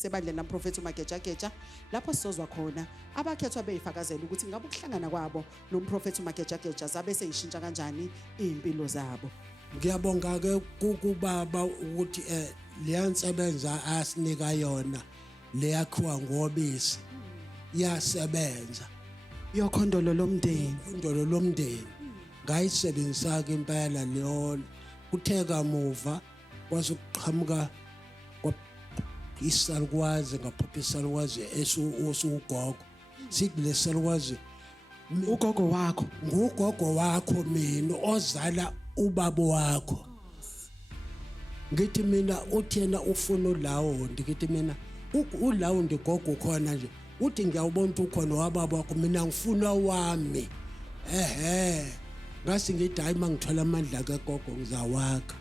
sisebandleni namprofethi uMagejageja lapho sizozwa khona abakhethwa beyifakazela ukuthi ngabe ukuhlangana kwabo nomprofethi uMagejageja zabe seyishintsha kanjani impilo zabo. Ngiyabonga ke kubaba ukuthi liyansebenza asinika yona leyakhiwa ngobisi yasebenza Yokhondolo lomndeni. indolo lomndeni ngayisebenzisa ke impela leyo kutheka muva kwaze ukuqhamuka isalukwazi ngaphupha isalukwazi esugogo sikule salukwazi Ugogo wakho ngugogo wakho mina ozala ubaba wakho ngithi mina uthena ufuna ulawundi ngithi mina ulawundi gogo khona nje uthi ngiyawubona ukhona wababa wakho mina ngifuna wami ngasi ngithi hayi mangithola amandla ke gogo ngizawakha.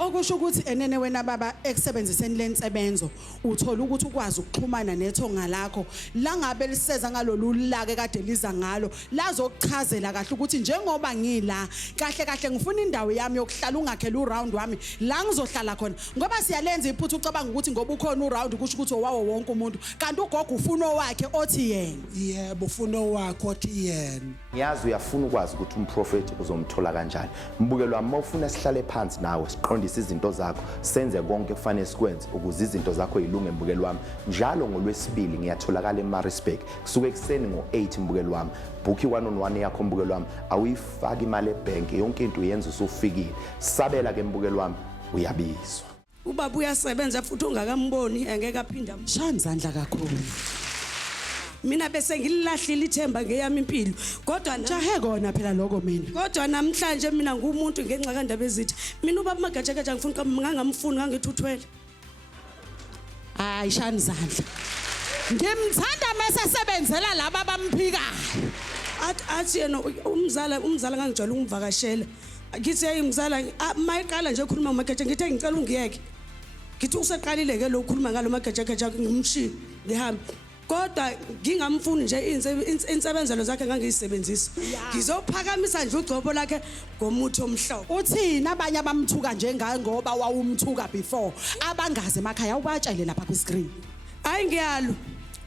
okusho ukuthi enene wena baba ekusebenziseni lensebenzo uthola ukuthi ukwazi ukuxhumana nethonga lakho la ngabe liseza ngalolu lake kade liza ngalo lazokuchazela kahle ukuthi njengoba ngila kahle kahle ngifuna indawo yami yokuhlala ungakhela uround wami la ngizohlala khona ngoba siyalenza iphuthu ucabanga ukuthi ngoba ukhona uround kusho ukuthi owawo wonke umuntu kanti ugogo ufuna owakhe othi yena. Yebo ufuna owakhe othi yena. Ngiyazi uyafuna ukwazi ukuthi umprofeti uzomthola kanjani. Mbukelo wami ufuna sihlale phansi nawe siqondise izinto zakho senze konke kufanele sikwenze ukuze izinto zakho yilunge mbukelo wami. Njalo ngolwesibili ngiyatholakala eMaritzburg kusuka ekseni ngo8 mbukelo wami. Book i-1-on-1 yakho mbukelo wami awuyifaki imali ebank yonke into uyenza usufikile. Sabela ke mbukelo wami uyabizwa. Ubaba uyasebenza futhi ungakamboni angeke aphinda Shaya izandla kakhulu. mina bese ngililahlile ithemba ngeyami impilo kodwa Jahe kona phela lokho mina. kodwa namhlanje mina ngumuntu ngenxa kandaba ezithi mina ubaba uMagejageja ngifuna ngangamfuni ngangithi uthwele. Hayi shaya izandla. Ngimthanda mase sebenzela laba bamphikayo. athi yena umzala ngangijwayele umvakashela ngithi hey mzala mayiqala nje ukukhuluma uMagejageja ngithe ngicela ungiyeke ngithi useqalile ke lo ukukhuluma ngalo uMagejageja ngimshiye ngihambe kodwa ngingamfuni nje insebenzelo zakhe ngangiyisebenzisa ngizophakamisa nje ugcobo lakhe ngomuthi omhlobo. Uthina abanye abamthuka njengangoba wawumthuka before abangaze emakhaya ubatshele lapha ku screen. Hayi ngiyalo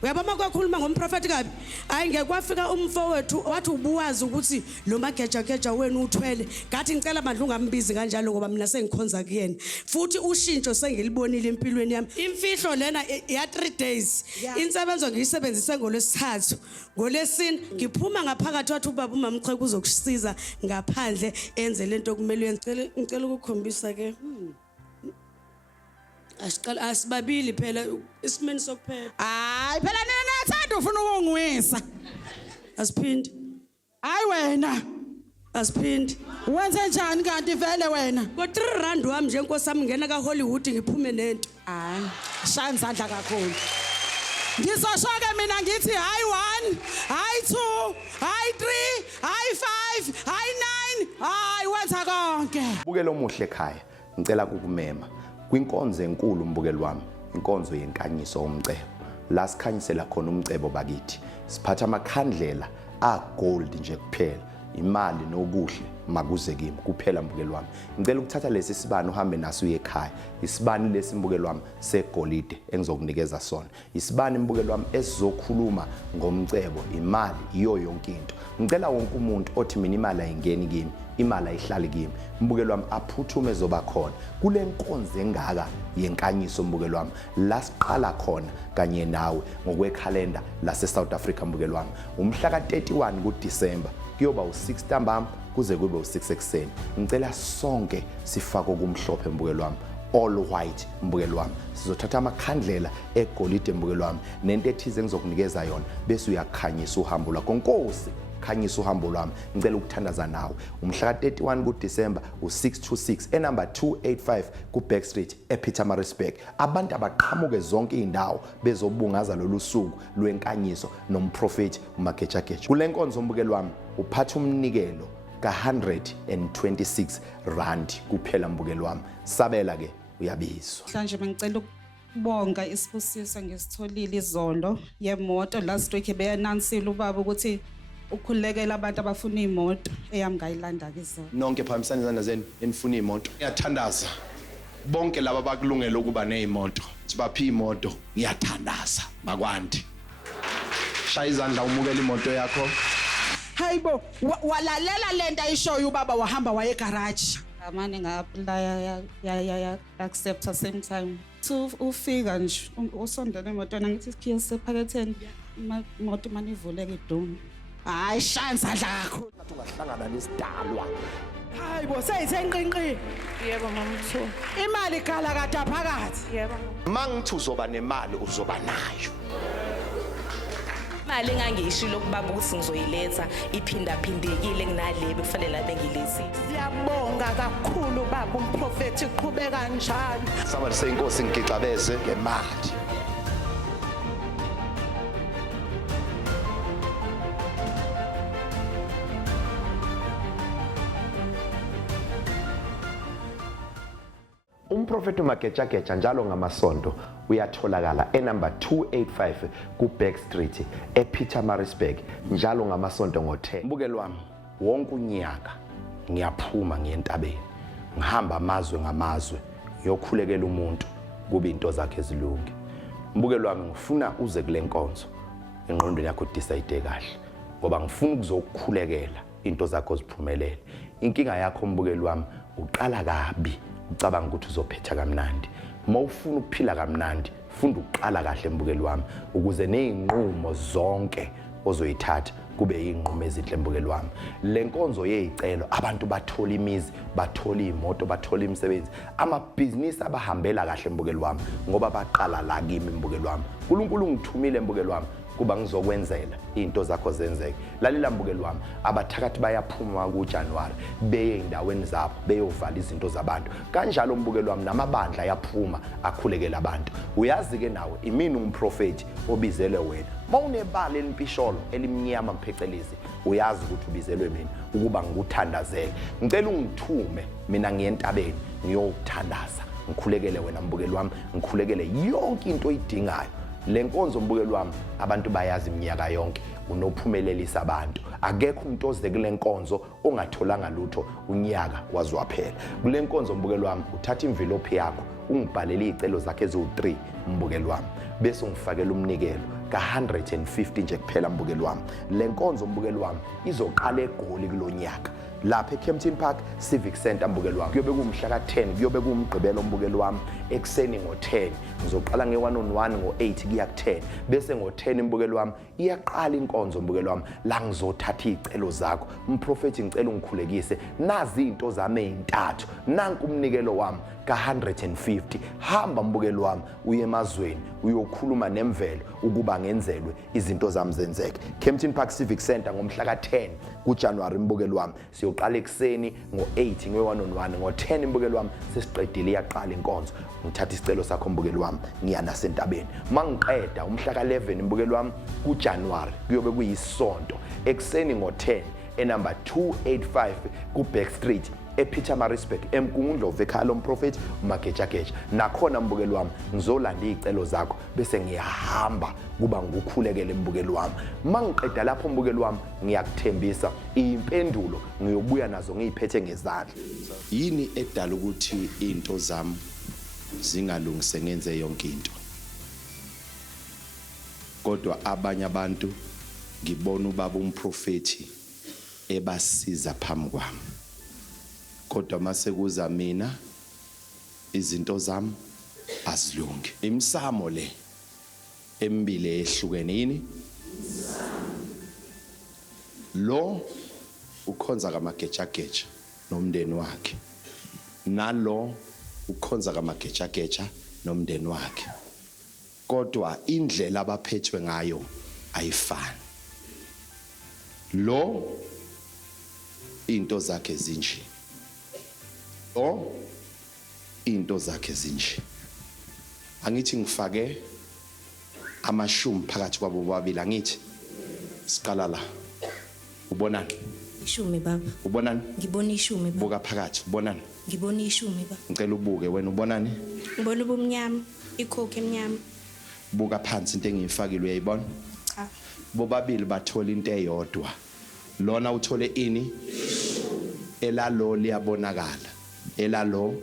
uyabona kwakhuluma ngomprofeti kabi hayi ngeke kwafika umfowethu wathi ubuwazi ukuthi lo Magejageja wena uthwele ngathi ngicela bandla ungambizi kanjalo ngoba mina sengikhonza kuyena futhi ushintsho sengilibonile empilweni yami imfihlo lena ya 3 days insebenzo ngiyisebenzise ngolwesithathu ngolesine ngiphuma ngaphakathi wathi ubaba uMamCheka uzokusiza ngaphandle enze lento okumele uyenze ngicela ukukhombisa ke asiqala asibabili phela isimeni sokuphela. Hayi phela nina nathanda ufuna ukungwisa. Asiphindi. Hayi wena. Asiphindi. Wenze njani kanti vele wena? Ko 3 rand wami nje inkosi yami ngena ka Hollywood ngiphume nento. Hayi shaya izandla kakhulu. Ngizoshoke mina ngithi hayi 1, hayi 2, hayi 3, hayi 5, hayi 9, hayi wenza konke. Mbukelo omuhle ekhaya ngicela kukumema kwinkonzo enkulu mbukelo wami inkonzo yenkanyiso omcebo la sikhanyisela khona umcebo bakithi siphatha amakhandlela gold nje kuphela imali nobuhle makuze kimi kuphela mbukelo wami ngicela ukuthatha lesi sibani uhambe naso uye ekhaya isibani lesi mbukelo wami segolide engizokunikeza sona isibani mbukelo wami esizokhuluma ngomcebo imali iyo yonke into ngicela wonke umuntu othi mina imali ayingeni kimi imali ayihlali kimi mbukelo wami aphuthume ezoba khona kule nkonzo engaka yenkanyiso mbukelo wami la siqala khona kanye nawe ngokwekhalenda lase South Africa mbukelo wami umhla ka31 kuDisemba kuyoba u6 ntambama kuze kube u6 ekseni ngicela sonke sifake okumhlophe mbukelo wami all white mbukelo wami sizothatha amakhandlela egolide mbukelo wami nento ethize engizokunikeza yona bese uyakhanyisa uhambo lwakho Nkosi khanyisa uhambo lwami ngicela ukuthandaza nawe umhla ka31 kuDisemba u626 enumber 285 ku Backstreet ePietermaritzburg abantu abaqhamuke zonke indawo bezobungaza lolu suku lwenkanyiso nomprofeti uMagejageja kule nkonzo mbukelo wami uphatha umnikelo ka126 rand kuphela mbukelo wami sabela ke uyabizwa. Mhlanje bengicela ukubonga isibusiso ngesitholile izolo yemoto last week beyanantsile ubaba ukuthi ukhulekela abantu abafuna imoto eyami ngayilanda ke izolo. Nonke phamisana izandla zenu enifuna imoto. Ngiyathandaza bonke laba bakulungela ukuba nezimoto sibaphi imoto ngiyathandaza makwandi shaya izandla umukela imoto yakho Hayibo, walalela lento ayishoyo ubaba wahamba waye egarage. Amane nga-apply ya accept same time. So ufika nje usondela emotweni ngithi sikhiye sephaketheni imoto manivuleke iduma. Hayi shanza kakhulu. Ungahlangana nesidalwa. Hayibo seyithenqinqi. Yebo mamthu. Imali ikhala kade phakathi. Yebo. Mangithi uzoba nemali uzoba nayo. Imali engangiyishilo kubaba ukuthi ngizoyiletha iphindaphindekile kunale bekufanele bengilethile. Siyabonga kakhulu baba umprofeti uqhubeka njalo. Somebody say inkosi ngigicabeze ngemali. Umprofeti uMagejageja njalo ngamasonto uyatholakala enumber 285 ku Back Street ePietermaritzburg njalo ngamasonto ngo10. Mbukeli wami wonke unyaka ngiyaphuma ngiyentabeni ngihamba amazwe ngamazwe ngiyokhulekela umuntu kube into zakhe ezilungi. Mbukeli wami ngifuna uze kule nkonzo engqondweni yakho decide kahle ngoba ngifuna ukuzokukhulekela into zakho ziphumelele. Inkinga yakho mbukeli wami uqala kabi ucabanga ukuthi uzophetha kamnandi. Mawufuna ukuphila kamnandi funda uqala kahle mbukeli wami ukuze nezinqumo zonke ozoyithatha kube izinqumo ezinhle mbukeli wami. Le nkonzo yezicelo abantu bathola imizi, bathola imoto, bathola imisebenzi, amabhizinisi abahambela kahle mbukeli wami ngoba baqala la kimi mbukeli wami. uNkulunkulu ngithumile mbukeli wami kuba ngizokwenzela into zakho zenzeke. Lalela mbukeli wami abathakathi bayaphuma kuJanuary beye endaweni zabo beyovala izinto zabantu. Kanjalo mbukeli wami namabandla ayaphuma akhulekela abantu. Uyazi ke nawe imini umprofeti obizele wena. Mawunebala elimpisholo elimnyama mphecelezi uyazi ukuthi ubizelwe mina ukuba ngikuthandazele. Ngicela ungithume mina ngiyentabeni ngiyokuthandaza. Ngikhulekele wena mbukeli wami, ngikhulekele yonke into oyidingayo. Le nkonzo mbukeli wami abantu bayazi iminyaka yonke unophumelelisa abantu. Akekho umuntu oze kule nkonzo ongatholanga lutho unyaka wazi waphela. Kule nkonzo mbukeli wami uthatha envelope yakho ungibhalele izicelo zakhe eziwu3 mbukeli wami bese ungifakela umnikelo ka150 nje kuphela mbukeli wami. Le nkonzo mbukeli wami izoqala eGoli kulonyaka lapha eKempton Park Civic Center mbukeli wami. Kuyobe kumhla ka10 kuyobe kumgqibelo mbukeli wami ekseni ngo10 ngizoqala nge1-on-1 ngo8 kuya ku10 bese ngo10 mbukeli wami iyaqala inkonzo mbukeli wami la ngizothatha izicelo zakho. Umprofeti ngicela ungikhulekise nazi izinto zami ezintathu nanku umnikelo wami ka150. Hamba mbukeli wami uye emazweni uyokhuluma nemvelo ukuba ngenzelwe izinto zami zenzeke. Kempton Park Civic Center ngomhla ka10 kuJanuary mbukeli wami siyoqala ekseni ngo8 nge1-on-1 ngo10 mbukeli wami sesiqedile iyaqala inkonzo. Ngithatha isicelo sakho mbukeli wami ngiya nasentabeni. Mangiqeda umhla ka11 mbukeli wami kuJanuary kuyobe kuyisonto ekseni ngo10 enumber 285 ku Back Street ePietermaritzburg eMkungundlovu ekhaya lomprofeti uMagejageja. Nakhona mbukeli wami ngizolanda izicelo zakho bese ngiyahamba kuba ngikukhulekele mbukeli wami. Mangiqeda lapho mbukeli wami ngiyakuthembisa impendulo ngiyobuya nazo ngiziphethe ngezandla. yini edala ukuthi into zami zingalungise ngenze yonke into kodwa abanye abantu ngibona ubaba umprofeti ebasiza phambi kwami kodwa mase kuza mina izinto zami azilungi. Imsamo le embile ehlukene yini lo ukhonza kaMagejageja nomndeni wakhe nalo ukhonza kaMagejageja nomndeni wakhe kodwa indlela abaphethwe ngayo ayifani. Lo into zakhe zinje into zakhe zinje. Angithi ngifake amashumi phakathi kwabo bobabili angithi siqala la ubonani 10 baba Ubonani? ngibona 10 baba Buka phakathi, ubonani? ngibona 10 baba Ngicela ubuke wena ubonani? ngibona ubumnyama ikhokhe emnyama Buka phansi into engiyifakile uyayibona? cha Bobabili bathola into eyodwa. Lona uthole ini? Elalo liyabonakala. Elalo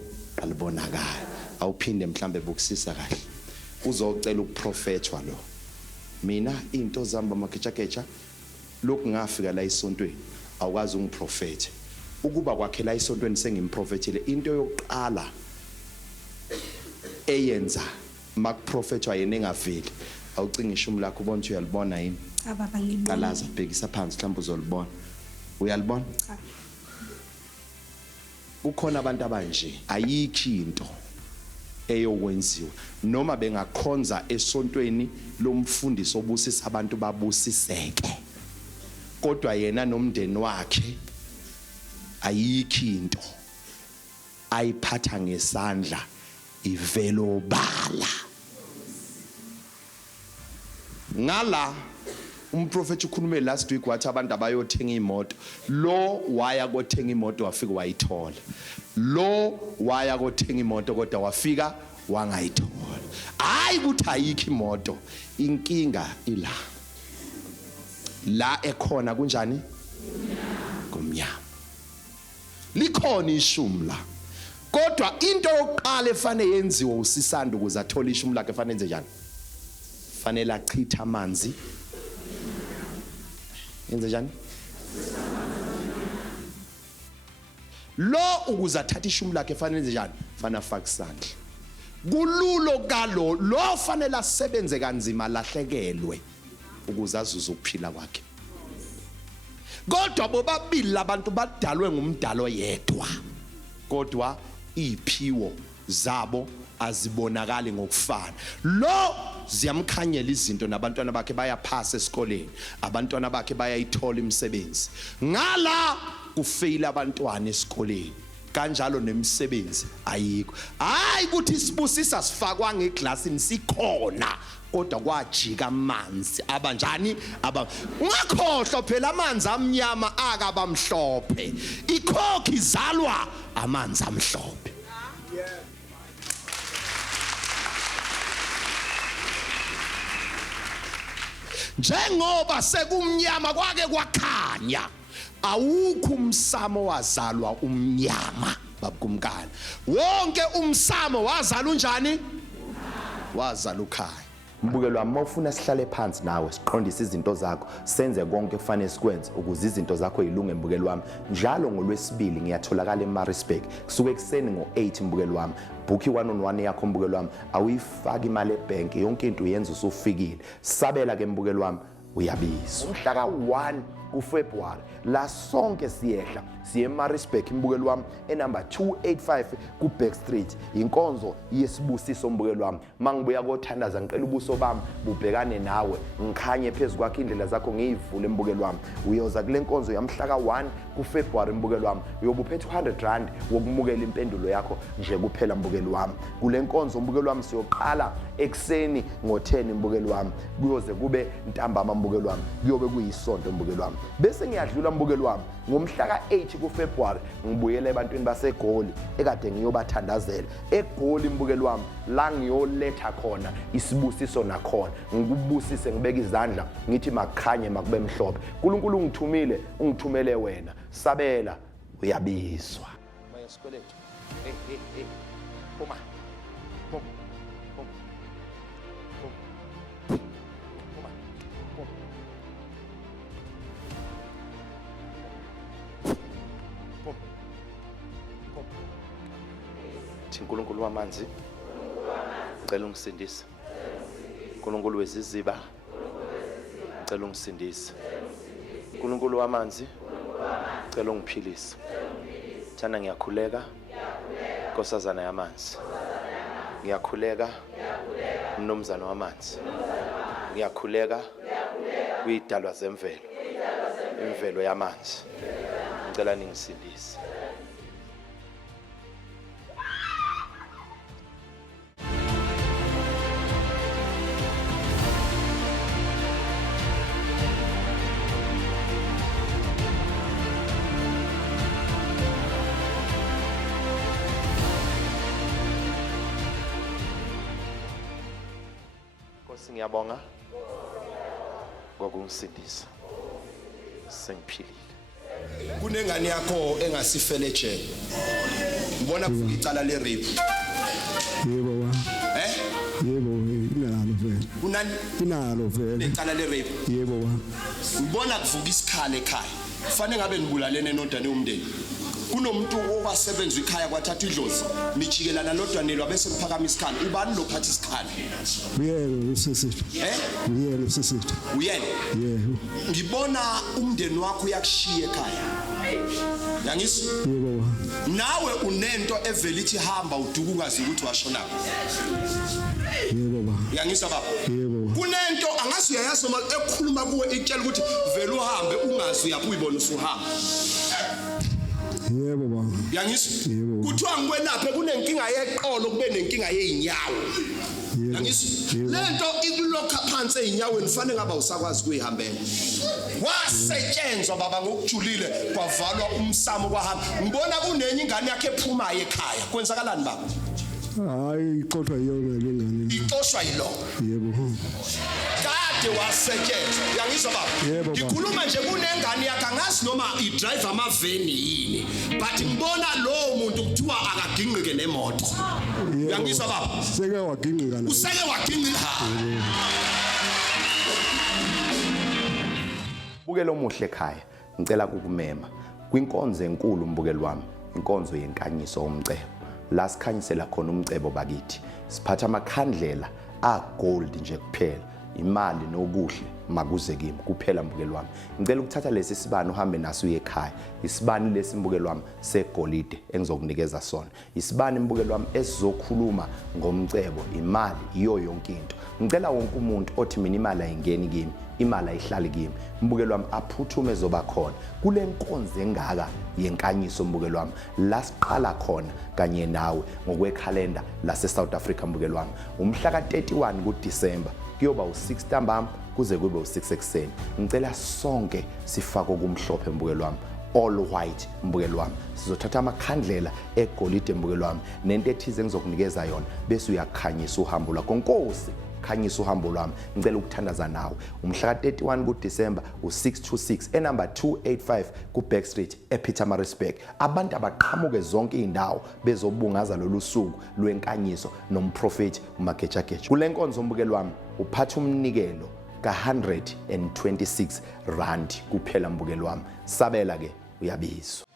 alibonakala. awuphinde mhlambe bokusisa kahle uzocela ukuprofethwa lo mina into zamba magejageja lokhu ngafika la esontweni awukazi ungiprofethe ukuba kwakhe la esontweni sengimprofethile into yokuqala eyenza makuprofethwa yena engaveli awucinga ishumu lakho ubona ukuthi uyalibona yini Baba ngibona. qalaza bhekisa phansi mhlawumbe uzolibona uyalibona Cha. ukhona abantu abanje ayikho into eyokwenziwa noma bengakhonza esontweni lomfundisi obusisa abantu babusiseke kodwa yena nomndeni wakhe ayikho into ayiphatha ngesandla ivelo bala ngala umprofeti ukhulume last week wathi abantu abayothenga imoto lo waya kothenga imoto wafika wayithola lo waya kothenga imoto kodwa wafika wangayithola hayi ukuthi ayikho imoto inkinga la ekhona kunjani kumnyama likhona ishumu la kodwa into yokuqala efanele yenziwe usisanda ukuze athole ishumu lakhe efanele enze njani fanele achitha amanzi yenze njani lo ukuze athathe ishumu lakhe efanele enze njani fanele afake isandla kululo kalo lo fanele asebenze kanzima lahlekelwe ukuze azuze ukuphila kwakhe kodwa bobabili abantu badalwe ngumdalo yedwa kodwa iphiwo zabo azibonakali ngokufana lo ziyamkhanyela izinto nabantwana bakhe bayaphasa esikoleni abantwana bakhe bayayithola imisebenzi ngala kufeyila abantwana esikoleni kanjalo nemisebenzi ayikho hayi ukuthi isibusisa sifakwa ngeglasini sikhona kodwa kwajika amanzi abanjani ungakhohlwa phela amanzi amnyama akaba mhlophe ikhokhi izalwa amanzi amhlophe njengoba sekumnyama kwake kwakhanya awukho umsamo wazalwa umnyama babukumkani wonke umsamo wazalwa unjani wazalwa ukhaya mbukelo wami mawufuna sihlale phansi nawe siqondise izinto zakho senze konke kufanele sikwenze ukuze izinto zakho yilunge mbukelo wami njalo ngolwesibili ngiyatholakala eMaritzburg kusuke ekseni ngo8 mbukelo wami book i-1-on-1 yakho mbukelo wami awuyifaki imali ebank yonke into uyenza usufikile sabela ke mbukelo wami uyabizwa umhla ka1 kuFebruary la sonke siyehla siye eMaritzburg imbukelo wami enumber 285 kuBack Street inkonzo yesibusiso mbukelo wami mangibuya kothandaza ngicela ubuso bami bubhekane nawe ngikhanye phezulu kwakhe indlela zakho ngiyivule mbukelo wami uyoza kule nkonzo yamhla ka1 kuFebruary mbukelo wami uyobuphethe 100 rand wokumukela impendulo yakho nje kuphela mbukelo wami kule nkonzo mbukelo wami siyoqala ekseni ngo10 mbukelo wami kuyoze kube ntambama mbukelo wami kuyobe kuyisonto mbukelo wami bese ngiyadlula mbukelo wami ngomhla ka8 kuFebruary ngibuyele ebantwini baseGoli ekade ngiyobathandazela eGoli mbukelo wami la ngiyoletha khona isibusiso nakhona ngikubusise ngibeka izandla ngithi makhanye makube mhlophe uNkulunkulu ungithumele wena sabela uyabizwa bayasikweletu phuma uNkulunkulu wamanzi cela ungisindise uNkulunkulu weziziba cela ungisindise uNkulunkulu wamanzi cela ungiphilise thana ngiyakhuleka nkosazana yamanzi ngiyakhuleka mnomzana wamanzi ngiyakhuleka kuyidalwa zemvelo imvelo yamanzi ngicela ningisindise ngiyabonga ngokungisindisa sengiphilile kunengane yakho engasifele ejele ngibona icala le rape Yebo wa. Yebo inalo vele. Unani? Inalo vele. Lecala le rape. Yebo wa. Ngibona kuvuka isikhale ekhaya. Kufanele ngabe nibulalene nodwane umndeni. Kunomuntu owasebenza ekhaya kwathatha idlozi. Nijikelana nodwane lwabese kuphakama isikhali. Ubani lo phathi isikhali? Uyena usisithi. Uyena usisithi. Uyena? Yebo. Ngibona umndeni wakho uyakushiya ekhaya. Yangisi? Yebo wa. Nawe unento evela ithi hamba uduka ungazi ukuthi washona. Yebo ba. Yangisa baba. Yebo. Kunento angazi uyayazi noma ekhuluma kuwe ikutshela ukuthi vele uhambe ungazi uyaphi uyibona usuhamba. Yebo ba. Yangisi? Yebo. Kuthiwa ngikwelaphe kunenkinga yeqolo kube nenkinga yeinyawo. Yangisi? Lento ikulokha phansi einyaweni fanele ngaba usakwazi kuyihambela. Wasetshenzwa baba ngokujulile kwavalwa umsamo kwahamba. Ngibona kunenye ingane yakhe ephumayo ekhaya. Kwenzakalani baba? Hayi kodwa yona lengane. Ixoshwa yilo. Yebo. Kade wasetshenzwa. Uyangizwa baba? Yebo baba. Ngikhuluma nje kunengane yakhe angazi noma idrive amaveni yini. But ngibona lo muntu kuthiwa akaginqike nemoto. Uyangizwa baba? Seke waginqika. Useke waginqika. Bukelo omuhle ekhaya ngicela kukumema kwinkonzo enkulu umbukelo wami inkonzo yenkanyiso umcebo la sikhanyisela khona umcebo bakithi siphatha amakhandlela gold nje kuphela imali nokuhle makuze kimi kuphela mbukelo wami ngicela ukuthatha lesi sibani uhambe naso uye ekhaya isibani lesi mbukelo wami segolide engizokunikeza sona isibani mbukelo wami esizokhuluma ngomcebo imali iyo yonke into ngicela wonke umuntu othi mina imali ayingeni kimi imali ayihlali kimi mbukelo wami aphuthume zoba khona kule nkonzo engaka yenkanyiso mbukelo wami la siqala khona kanye nawe ngokwekhalenda lase South Africa mbukelo wami umhla ka31 kuDisemba kuyoba u6 ntambama kuze kube u6 ekseni ngicela sonke sifake okumhlophe mbukelo wami all white mbukelo wami sizothatha amakhandlela egolide mbukelo wami nento ethize engizokunikeza yona bese uyakhanyisa uhambo lwakho Nkosi khanyisa uhambo lwami ngicela ukuthandaza nawe umhla ka31 kuDisemba u626 enumber 285 ku Back Street ePietermaritzburg abantu abaqhamuke zonke indawo bezobungaza lolu suku lwenkanyiso nomprofeti uMagejageja kule nkonzo mbukelo wami uphatha umnikelo ka126 rand kuphela mbukelo wami sabela ke uyabizwa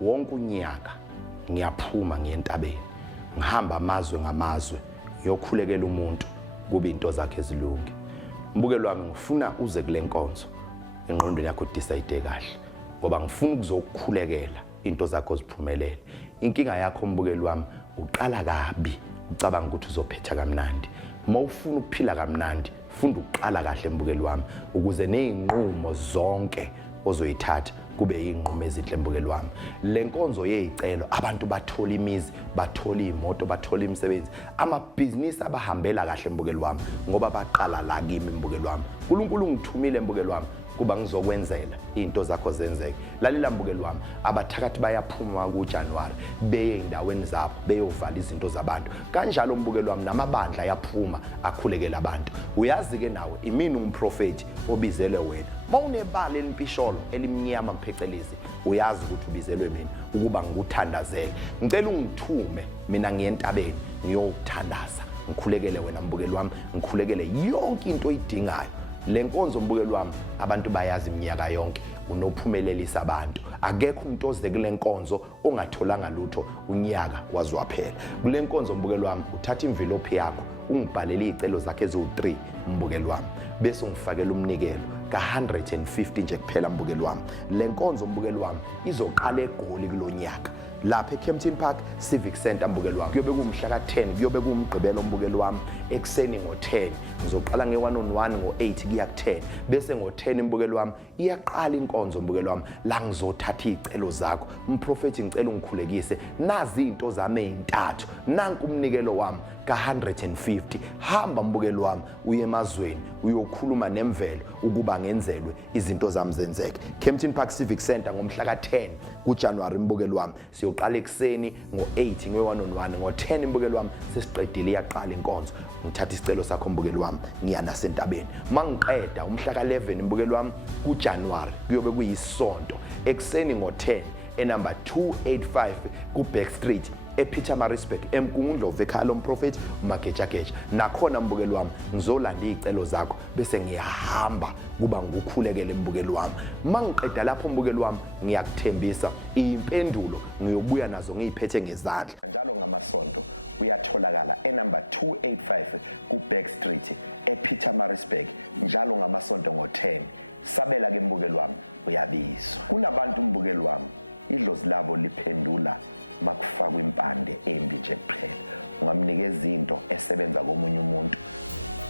wonke unyaka ngiyaphuma ngiyentabeni ngihamba amazwe ngamazwe ngiyokhulekela umuntu kube into zakhe ezilungi mbukelo wami ngifuna uze kule nkonzo engqondweni yakho decide kahle ngoba ngifuna ukuzokukhulekela into zakho ziphumelele inkinga yakho mbukelo wami uqala kabi ucabanga ukuthi uzophetha kamnandi mawufuna ukuphila kamnandi funda uqala kahle mbukelo wami ukuze nezinqumo zonke ozoyithatha kube inqumo ezinhle mbukelo wami le nkonzo yezicelo abantu bathola imizi bathola imoto bathola imisebenzi amabhizinisi abahambela kahle mbukelo wami ngoba baqala la kimi mbukelo wami uNkulunkulu ngithumile mbukelo wami kuba ngizokwenzela into zakho zenzeke lalela mbukelo wami abathakathi bayaphuma kuJanuary beye endaweni zabo beyovala izinto zabantu kanjalo mbukelo wami namabandla ayaphuma akhulekela abantu uyazi ke nawe imini umprofeti obizelwe wena mawunebali elimpisholo elimnyama mphecelezi uyazi ukuthi ubizelwe mina ukuba ngikuthandazele ngicela ungithume mina ngiyentabeni ngiyokuthandaza ngikhulekele wena mbukelo wami ngikhulekele yonke into oyidingayo le nkonzo mbukelo wami abantu bayazi iminyaka yonke unophumelelisa abantu akekho umuntu oze kule nkonzo ongatholanga lutho unyaka waziwaphela kule nkonzo mbukelo wami uthatha imvilophi yakho ungibhalele izicelo zakhe eziwu3 mbukelo wami bese ungifakela umnikelo ka150 nje kuphela mbukelo wami le nkonzo mbukelo wami izoqala eGoli kulonyaka lapha eKempton Park Civic Center mbukelo wami. Kuyobe kumhla ka10, kuyobe kumgqibelo mbukelo wami ekseni ngo10. Ngizoqala nge1-on-1 ngo8 kuya ku10. Bese ngo10 mbukelo wami iyaqala inkonzo mbukelo wami la ngizothatha izicelo zakho. Umprofeti ngicela ungikhulekise nazi izinto zami ezintathu. Nanku umnikelo wami ka150. Hamba mbukelo wami uye emazweni uyokhuluma nemvelo ukuba ngenzelwe izinto zami zenzeke. Kempton Park Civic Center ngomhla ka10 kuJanuary mbukelo wami. Siyoqala ekseni ngo8 nge1-on-1 ngo10 mbukelo wami sesiqedile iyaqala inkonzo. Ngithatha isicelo sakho mbukelo wami ngiya nasentabeni. Mangiqeda umhla ka11 mbukelo wami kuJanuary kuyobe kuyisonto ekseni ngo10 enumber 285 kuBack Street ePietermaritzburg eMkungundlovu ekhaya lomprofeti uMagejageja. Nakhona mbukelo wami ngizolanda izicelo zakho bese ngiyahamba kuba ngukhulekele mbukelo wami. Mangiqeda lapho mbukelo wami ngiyakuthembisa impendulo ngiyobuya nazo ngiziphethe ngezandla. Njalo ngamasonto uyatholakala enumber 285 kuBack Street ePietermaritzburg njalo ngamasonto ngo10. Sabela ke mbukelo wami uyabizwa. Kunabantu mbukelo wami idlozi labo liphendula makufakwa impande embi nje kuphela. Ungamnikeza izinto esebenza komunye umuntu,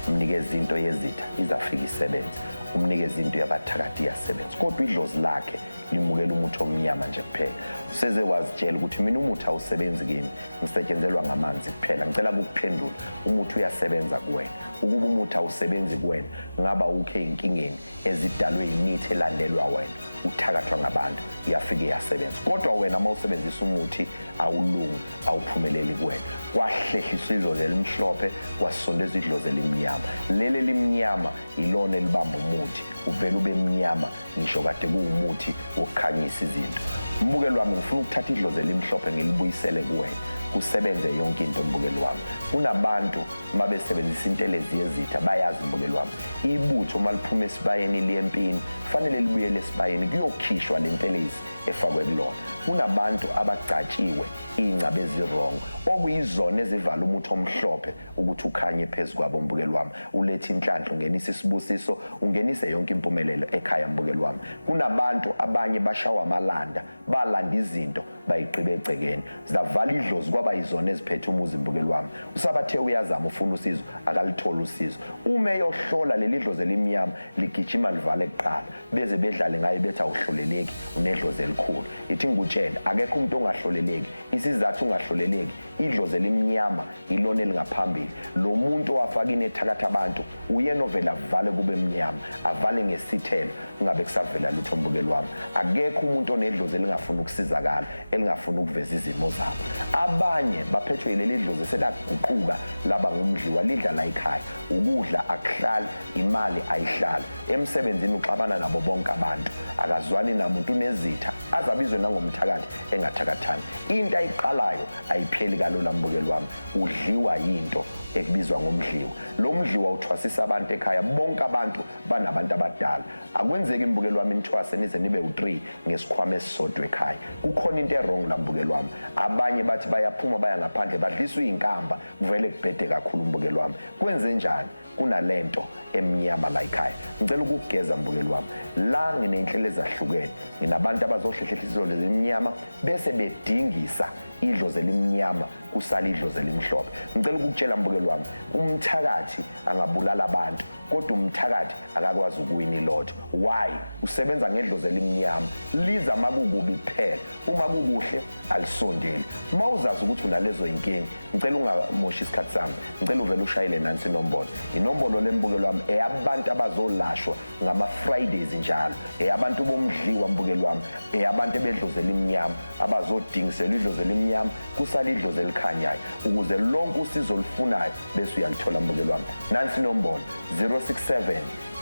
umnikeza izinto yezitha izafika isebenze, umnikeza izinto yabathakathi yasebenza. Kodwa idlozi lakhe limukela umuthi omnyama nje kuphela. Useze wazitshela ukuthi mina umuthi awusebenzi kimi, ngisetshenzelwa ngamanzi kuphela. Ngicela ukuphendula umuthi uyasebenza kuwena. Ukuba umuthi awusebenzi kuwena ngaba ukhe inkingeni ezidalwe imithi elandelwa wena, uthakathwa ngabantu uyafika yasebenza. Kodwa wena mawusebenzisa umuthi awulungi awuphumeleli kuwena. Kwahlehliswa idlozi elimhlophe kwasondezwa idlozi elimnyama. Lele limnyama ilona elibamba umuthi uvela ube mnyama ngisho kade kuumuthi wokukhanyisa izinto. Mbukelo wami ngifuna ukuthatha idlozi elimhlophe ngilibuyisele kuwena kusebenze yonke into mbukelo wami. Kunabantu mabesebenzisa intelezi yezitha bayazi mbukelo wami. Ibutho maliphuma esibayeni liyempini fanele libuyele esibayeni kuyokhishwa lentelezi efakwe kulona. Kunabantu abagcatshiwe ingcabe ezirong okuyizona ezivala umuthi omhlophe ukuthi ukhanye phezukwabo mbukelo wami. Ulethe inhlanhla ungenisa isibusiso ungenise yonke impumelelo ekhaya mbukelo wami. Kunabantu abanye bashawa amalanda balanda izinto bayiqibe egcekeni zavala idlozi kwaba yizona eziphethe umuzi mbukelo wami. Usabathe uyazama ufuna usizo akalithola usizo. Uma eyohlola leli dlozi elimnyama ligijima livale kuqala beze bedlale ngaye bethi awuhloleleki unedlozi elikhulu. Ithi ngikutshela akekho umuntu ongahloleleki. Isizathu ungahloleleki idlozi elimnyama ilona elingaphambili. Lo muntu owafaka inethakatha abantu uyena ovela avale kube mnyama avale ngesithelo ngabe kusavela litho mbukelo wami. Akekho umuntu onedlozi elingafuna ukusizakala elingafuna ukuveza izimo zabo. Abanye baphethwe leli dlozi selaguquka laba ngumdliwa lidla la ekhaya. Ukudla akuhlali imali ayihlali emsebenzini uxabana nabo bonke abantu akazwani namuntu unezitha azabizwe nangomthakathi engathakathani. Into ayiqalayo ayipheli kalula mbukelo wami. Udliwa yinto ekubizwa ngomdliwa. Lo mdliwa uthwasisa abantu ekhaya bonke abantu banabantu abadala. Akwenzeki mbukelo wami nithwase nize nibe u3 ngesikhwama esisodwa ekhaya. Kukhona into errong la mbukelo wami. Abanye bathi bayaphuma baya ngaphandle badliswa izinkamba kuvele kubhede kakhulu mbukelo wami. Kwenze njani? Kunalento emnyama la ekhaya. Ngicela ukugeza mbukelo wami. La nginenhlelo ezahlukene. Nginabantu abazohlehlehlisizo lezimnyama bese bedingisa idlozi elimnyama kusala idlozi elimhlophe. Ngicela ukukutshela mbukelo wami umthakathi angabulala abantu kodwa umthakathi akakwazi ukuwina ilotho. Why? Usebenza ngedlozi elimnyama liza makukubi kuphela uma kukuhle alisondeli. Mawuzazi ukuthi unalezo inkingi ngicela ungamoshi isikhathi sami. Ngicela uvele ushayele nansi inombolo. Inombolo lembukelo wami eyabantu abazolashwa ngama Fridays njalo. Eyabantu bomdliwa mbukelo wami. Eyabantu bedlozi elimnyama abazodingisela idlozi elimnyama kusala idlozi elikhanyayo ukuze lonke usizo olufunayo bese uyalithola mbukelo wami. Nansi inombolo 067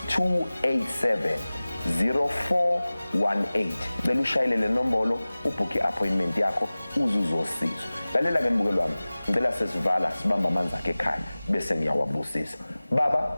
287 0418. Bela ushayele le nombolo ubhuke appointment yakho uzuzosizwa. Lalela ke mbukelo wami. Ngicela sesivala sibamba amanzi akhe ekhaya bese ngiyawabusisa. Baba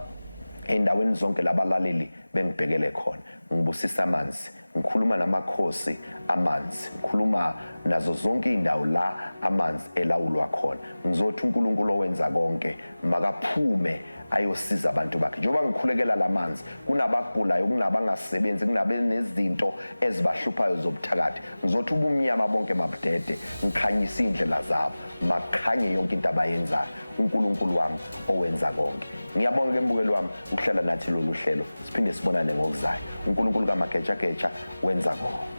endaweni zonke labalaleli bengibhekele khona ngibusisa amanzi ngikhuluma namakhosi amanzi, ngikhuluma nazo zonke indawo la amanzi elawulwa khona. Ngizothi uNkulunkulu owenza konke makaphume ayosiza abantu bakhe. Njengoba ngikhulekela lamanzi, kunabagulayo, kunabangasebenzi, kunabenezinto ezibahluphayo zobuthakathi. Ngizothi ubumnyama bonke mabudede, ngikhanyisa indlela zabo, makhanye yonke into abayenzayo. uNkulunkulu wami owenza konke. Ngiyabonga embukeli wami ukuhlala nathi lolu hlelo. Siphinde sibonane ngokuzayo. uNkulunkulu kaMageja wenza konke.